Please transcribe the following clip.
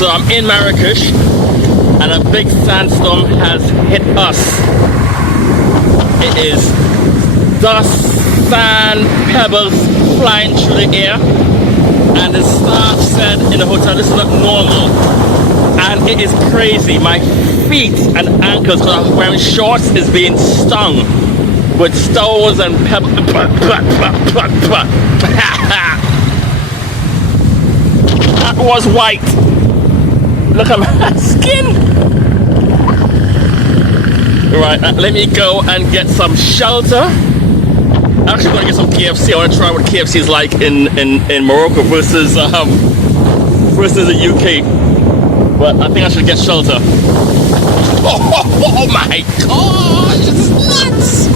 So I'm in Marrakesh and a big sandstorm has hit us. It is dust, sand, pebbles flying through the air, and the staff said in the hotel this is not normal, and it is crazy. My feet and ankles, because I'm wearing shorts, is being stung with stones and pebbles. That was white. Look at my skin. Right, let me go and get some shelter. I'm actually going to get some KFC. I want to try what KFC is like in Morocco versus the UK. But I think I should get shelter. Oh my God, it's nuts!